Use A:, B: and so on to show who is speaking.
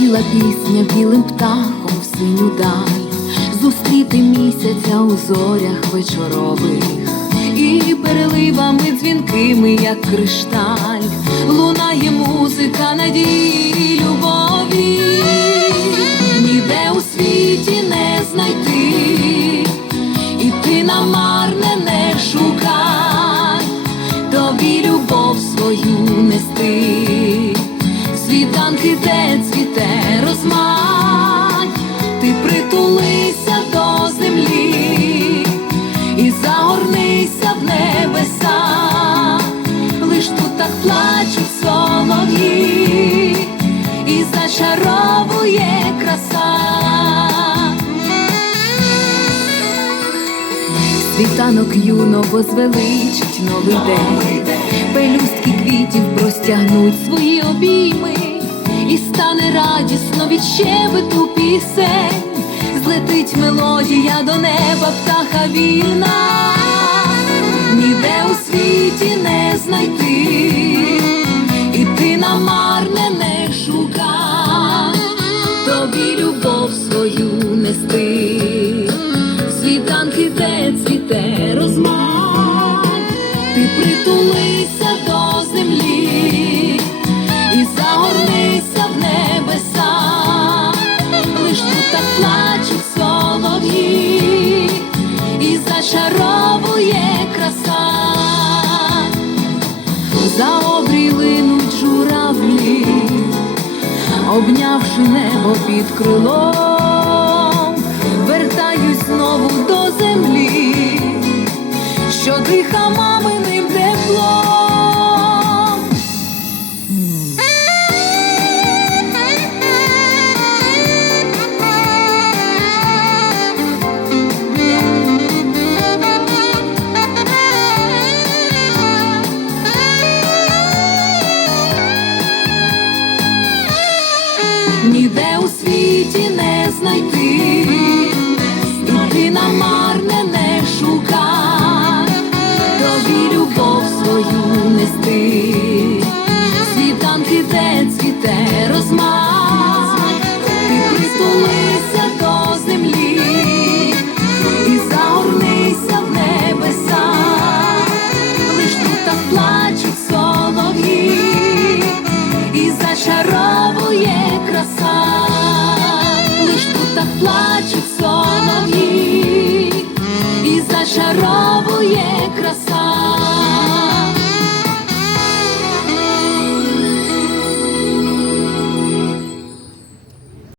A: Злетіла пісня білим птахом в синю даль, зустріти місяця у зорях вечорових, і переливами дзвінкими, як кришталь, лунає музика надії, любові, ніде у світі не знайти, і ти намарне не шукай, тобі любов свою нести зачаровує краса. Світанок юно возвеличить новий день, пелюстки квітів простягнуть свої обійми, і стане радісно від щебету пісень, злетить мелодія до неба, птаха вільна, ніде у світі не знайти, любов свою нести. Світанки, де цвіте розмах, ти притулися до землі і загорнися в небеса, лиш тут так плачуть солов'ї, і зачаровує краса, за обрій линуть журавлі, обнявши небо під крилом, солов'ї, краса.